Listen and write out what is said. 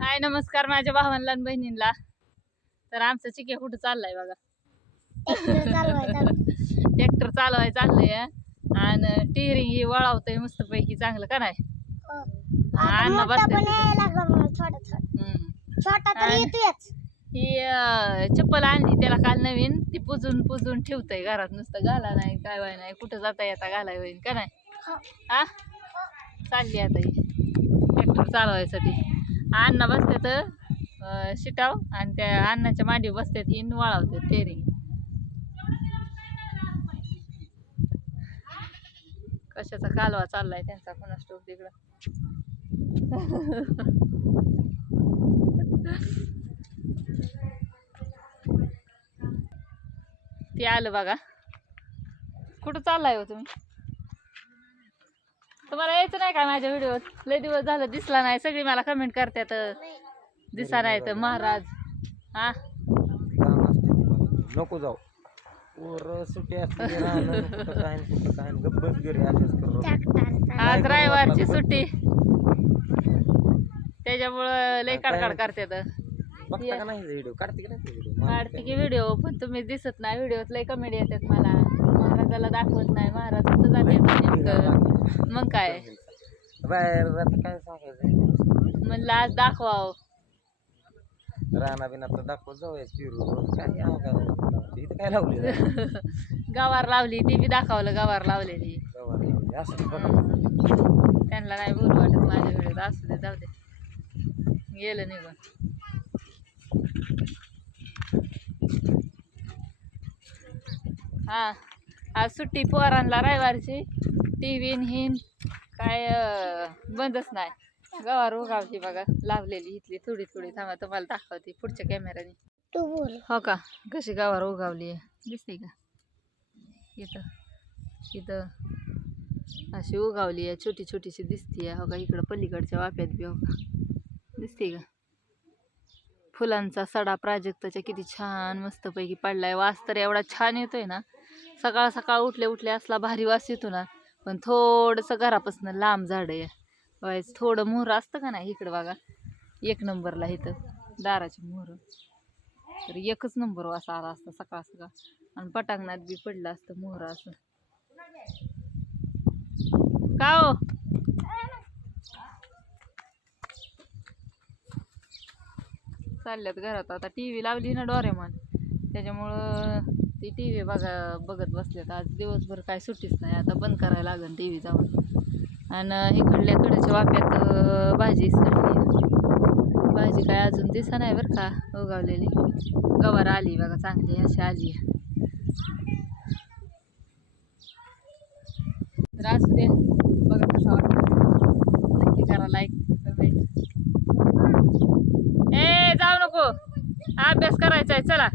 हाय नमस्कार माझ्या भावांना आणि बहिणींना. तर आमचं चिके कुठं चाललाय बघा. ट्रॅक्टर चालवाय चाललंय आणि टिअरिंग ही वळावतंय मस्तपैकी चांगलं का नाही. अण्णा ही चप्पल आणली त्याला काल नवीन, ती पुजून पुजून ठेवतय घरात, नुसतं घाला नाही काय वाय नाही, कुठं जाता येता घालाय होईल का नाही. हा चालली आता ही ट्रॅक्टर चालवायसाठी. अण्णा बसतात शिटाव आणि त्या अण्णाच्या मांडी बसतात ही वळावतात टेरिंग. कशाचा कालवा चाललाय त्यांचा कोणास ठाऊक तिकडं. ते आलं बघा. कुठं चाललाय हो तुम्ही? तुम्हाला यायचं नाही का माझ्या व्हिडिओत? लय दिवस झालं दिसला नाही, सगळी मला कमेंट करतात दिसा नाही तर महाराज. हा नको जाऊ सुट्टी आज रविवारची सुट्टी त्याच्यामुळं लय काढकाड करतात. काढते की व्हिडिओ, पण तुम्ही दिसत नाही व्हिडिओत. लय कमेंट येतात मला, महाराजाला दाखवत नाही, महाराज कुठं जाते नेमकं. मग काय म्हणलं आज दाखवाव. राणा बिना तर दाखवत जाऊया फिरू. काय लावली गवार लावली ती बी दाखवलं, गवार लावलेली. त्यांना नाही बोलू वाटत माझ्या व्हिडिओत. असू दे, जाऊ दे, गेलं निघून. हा आज सुट्टी पोरांना रविवारची. टीव्ही हिन काय बंदच नाही. गवार उगावती बघा लावलेली इथली थोडी थोडी. थांबा तुम्हाला दाखवते पुढच्या कॅमेऱ्याने. हो का, कशी गवार उगावली आहे दिसते का? इथं इथं अशी उगावली आहे, छोटी छोटीशी दिसते. हो का, इकडं पलीकडच्या वाफ्यात बी हो का दिसते का? फुलांचा सडा प्राजक्ताच्या किती छान मस्तपैकी पडलाय. वास तर एवढा छान येतोय ना. सकाळ सकाळ उठले उठले असला भारी वास येतो ना. पण थोडंसं घरापासून लांब झाड आहे व्हायचं. थोडं मोहर असतं का नाही इकडं बघा, एक नंबरला इथं दाराची मोहर. तर एकच नंबर वास आला असता सकाळ सकाळ. आणि पटांगणात बी पडलं असतं मोहर असं का हो. चालल्यात घरात. आता टी व्ही लावली ना डोरेमॉन, त्याच्यामुळं ती टी व्ही बघत बसल्यात. आज दिवसभर काय सुट्टीच नाही. आता बंद करायला लागेल टी व्ही जाऊन. आणि इकडल्या कडच्या वाफ्यात भाजीच काढली. भाजी काय अजून दिसा नाही बरं का उगावलेली. गवार आली बघा चांगली अशी आली. तर असू दे, बघा कसं वाटतं. नक्की करा लाईक कमेंट. ए जाऊ नको, अभ्यास करायचा आहे चला.